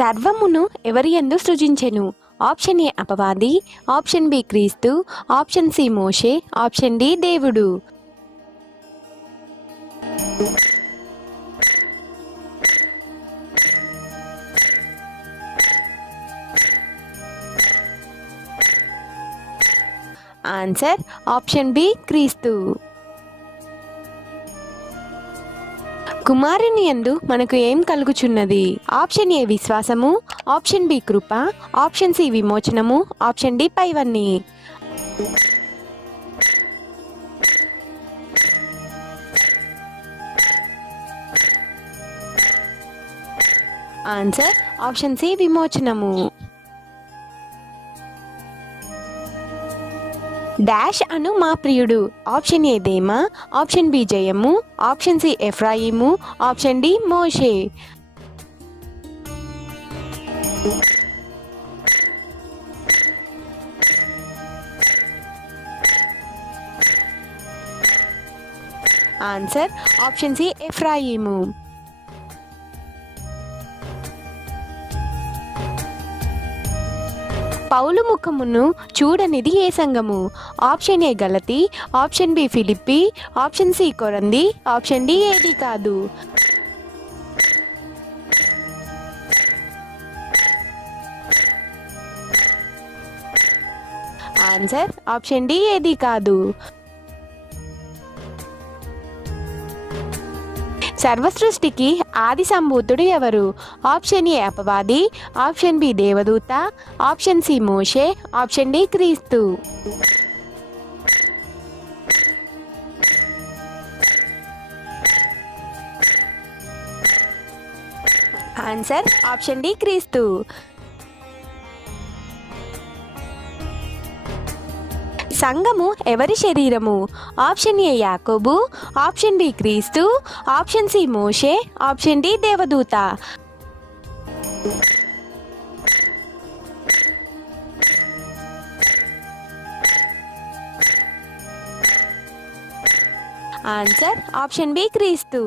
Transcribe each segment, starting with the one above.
సర్వమును ఎవరి యందు సృజించెను? ఆప్షన్ ఏ అపవాది, ఆప్షన్ బి క్రీస్తు, ఆప్షన్ సి మోషే, ఆప్షన్ డి దేవుడు. ఆన్సర్ ఆప్షన్ బి క్రీస్తు. కుమారుని యందు మనకు ఏం కలుగుచున్నది? ఆప్షన్ ఏ విశ్వాసము, ఆప్షన్ బి కృప, ఆప్షన్ సి విమోచనము, ఆప్షన్ డి పైవన్నీ. ఆన్సర్ ఆప్షన్ సి విమోచనము. డాష్ అను మా ప్రియుడు. ఆప్షన్ ఏ దేమ, ఆప్షన్ బి జయము, ఆప్షన్ సి ఎఫ్రాయిము, ఆప్షన్ డి మోషే. ఆన్సర్ ఆప్షన్ సి ఎఫ్రాయిము. పౌలు ముఖమును చూడనిది ఏ సంఘము? ఆప్షన్ ఏ గలతి, ఆప్షన్ బి ఫిలిప్పి, ఆప్షన్ సి కొరంది, ఆప్షన్ డి ఏది కాదు. ఆన్సర్ ఆప్షన్ డి ఏది కాదు. సర్వసృష్టికి ఆది సంభూతుడు ఎవరు? ఆప్షన్ ఏ అపవాది, ఆప్షన్ బి దేవదూత, ఆప్షన్ సి మోషే, ఆప్షన్ డి క్రీస్తు. ఆన్సర్ ఆప్షన్ డి క్రీస్తు. సంఘము ఎవరి శరీరము? ఆప్షన్ ఏ యాకోబు, ఆప్షన్ బి క్రీస్తు, ఆప్షన్ సి మోషే, ఆప్షన్ డి దేవదూత. ఆన్సర్ ఆప్షన్ బి క్రీస్తు.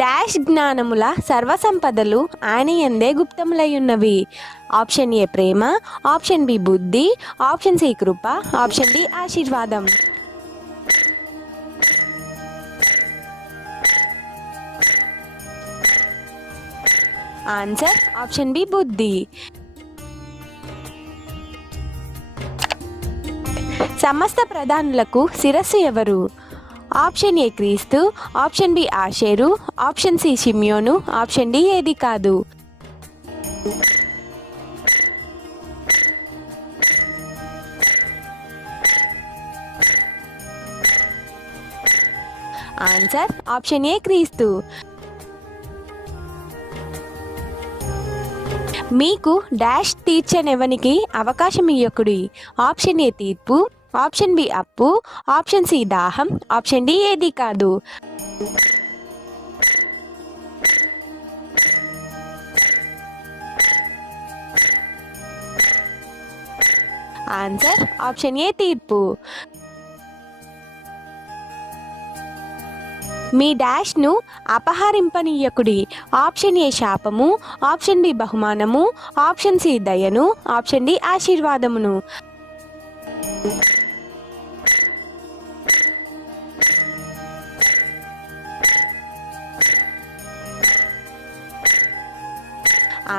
డాష్ జ్ఞానముల సర్వసంపదలు ఆయన యందే గుప్తములయ్యున్నవి. ఆప్షన్ ఏ ప్రేమ, ఆప్షన్ బి బుద్ధి, ఆప్షన్ సి కృప, ఆప్షన్ డి ఆశీర్వాదం. ఆన్సర్ ఆప్షన్ బి బుద్ధి. సమస్త ప్రధానులకు శిరస్సు ఎవరు? ఆప్షన్ ఏ క్రీస్తు, ఆప్షన్ బి ఆషేరు, ఆప్షన్ సి షిమ్యోను, ఆప్షన్ డి ఏది కాదు. ఆన్సర్ ఆప్షన్ ఏ క్రీస్తు. మీకు డాష్ తీర్చనివ్వనికి అవకాశం ఇయ్యకుడి. ఆప్షన్ ఏ తీర్పు, ఆప్షన్ బి అప్పు, ఆప్షన్ సి దాహం, ఆప్షన్ డి ఏది కాదు. ఆన్సర్ ఆప్షన్ ఏ తీర్పు. మీ డాష్ను అపహరింపనీయకుడి. ఆప్షన్ ఏ శాపము, ఆప్షన్ బి బహుమానము, ఆప్షన్ సి దయను, ఆప్షన్ డి ఆశీర్వాదమును.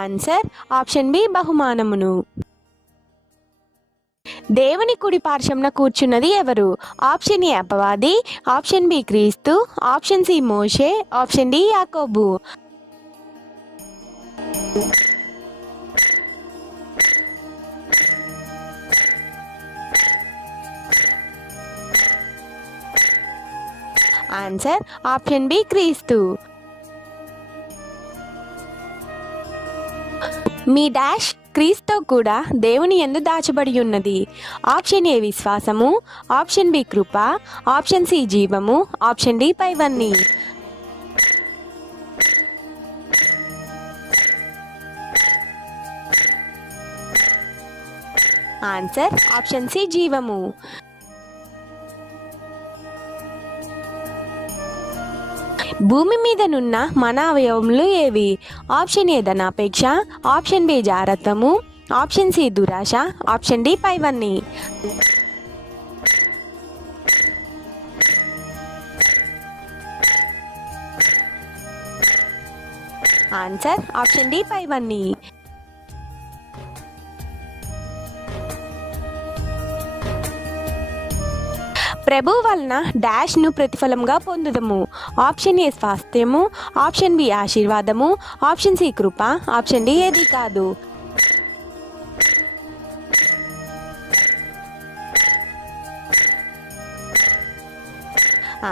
ఆన్సర్ ఆప్షన్ బి బహుమానమును. దేవుని కుడి పార్శ్వమున కూర్చున్నది ఎవరు? ఆప్షన్ ఏ అపవాది, ఆప్షన్ బి క్రీస్తు, ఆప్షన్ సి మోషే, ఆప్షన్ డి యాకోబు. ఆన్సర్ ఆప్షన్ బి క్రీస్తు. మీ డాష్ క్రీస్తు కూడా దేవుని యందు దాచబడి ఉన్నది. ఆప్షన్ ఏ విశ్వాసము, ఆప్షన్ బి కృప, ఆప్షన్ సి జీవము, ఆప్షన్ డి పైవన్నీ. ఆన్సర్ ఆప్షన్ సి జీవము. భూమి మీదనున్న మన అవయవములు ఏవి? ఆప్షన్ ఏ ధనాపేక్ష, ఆప్షన్ బి జారత్వము, ఆప్షన్ సి దురాశ, ఆప్షన్ డి పైవన్నీ. ఆన్సర్ ఆప్షన్ డి పైవన్నీ. ప్రభు వలన డాష్ను ప్రతిఫలంగా పొందుదము. ఆప్షన్ ఏ స్వాస్థ్యము, ఆప్షన్ బి ఆశీర్వాదము, ఆప్షన్ సి కృప, ఆప్షన్ డి ఏది కాదు.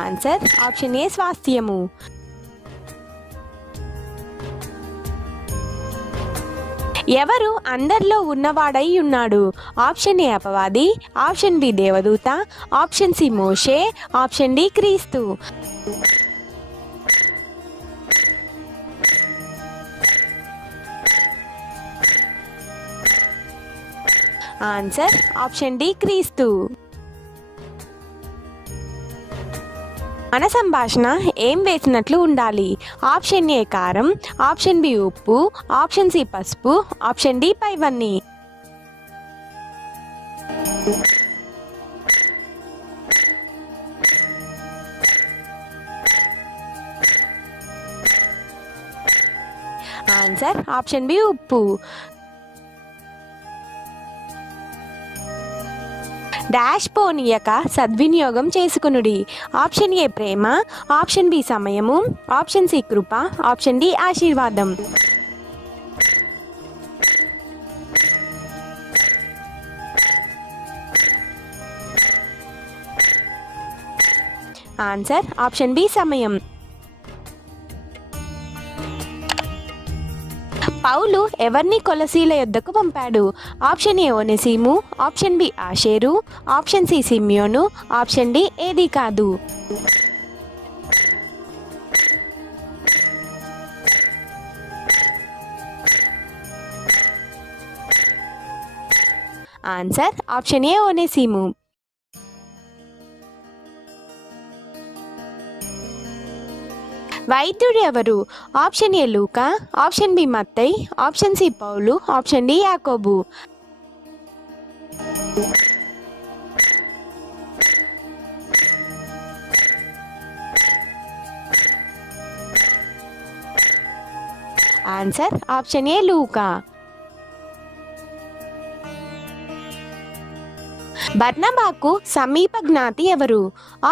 ఆన్సర్ ఆప్షన్ ఏ స్వాస్థ్యము. ఎవరు అందరిలో ఉన్నవాడై ఉన్నాడు? ఆప్షన్ ఏ అపవాది, ఆప్షన్ బి దేవదూత, ఆప్షన్ సి మోషే, ఆప్షన్ డి క్రీస్తు. ఆన్సర్ ఆప్షన్ డి క్రీస్తు. మన సంభాషణ ఏం వేసినట్లు ఉండాలి? ఆప్షన్ ఏ కారం, ఆప్షన్ బి ఉప్పు, ఆప్షన్ సి పసుపు, ఆప్షన్ డి పైవన్నీ. ఆన్సర్ ఆప్షన్ బి ఉప్పు. డాష్ పోనీయక సద్వినియోగం చేసుకునుడి. ఆప్షన్ ఏ ప్రేమ, ఆప్షన్ బి సమయము, ఆప్షన్ సి కృప, ఆప్షన్ డి ఆశీర్వాదం. ఆన్సర్ ఆప్షన్ బి సమయం. పౌలు ఎవరిని కొలసీల యొద్దకు పంపాడు? ఆప్షన్ ఏ ఒనెసీము, ఆప్షన్ బి ఆషేరు, ఆప్షన్ సి సిమియోను, ఆప్షన్ డి ఏది కాదు. ఆన్సర్ ఆప్షన్ ఏ ఒనెసీము. వైద్యుడు ఎవరు? ఆప్షన్ ఏ లూకా, ఆప్షన్ బి మత్తయి, ఆప్షన్ సి పౌలు, ఆప్షన్ డి యాకోబు. ఆన్సర్ ఆప్షన్ ఏ లూకా. బర్నబాకు సమీప జ్ఞాతి ఎవరు?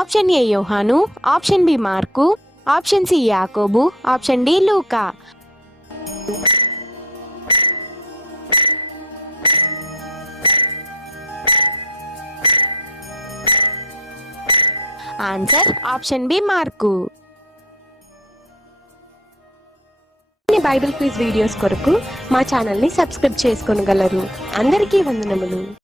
ఆప్షన్ ఏ యోహాను, ఆప్షన్ బి మార్కు, ఆప్షన్ సి యాకోబు, ఆప్షన్ డి లూకా. ఆన్సర్ ఆప్షన్ బి మార్కు. బైబిల్ క్విజ్ వీడియోస్ కొరకు మా ఛానల్ని సబ్స్క్రైబ్ చేసుకోగలరు. అందరికీ వందనములు.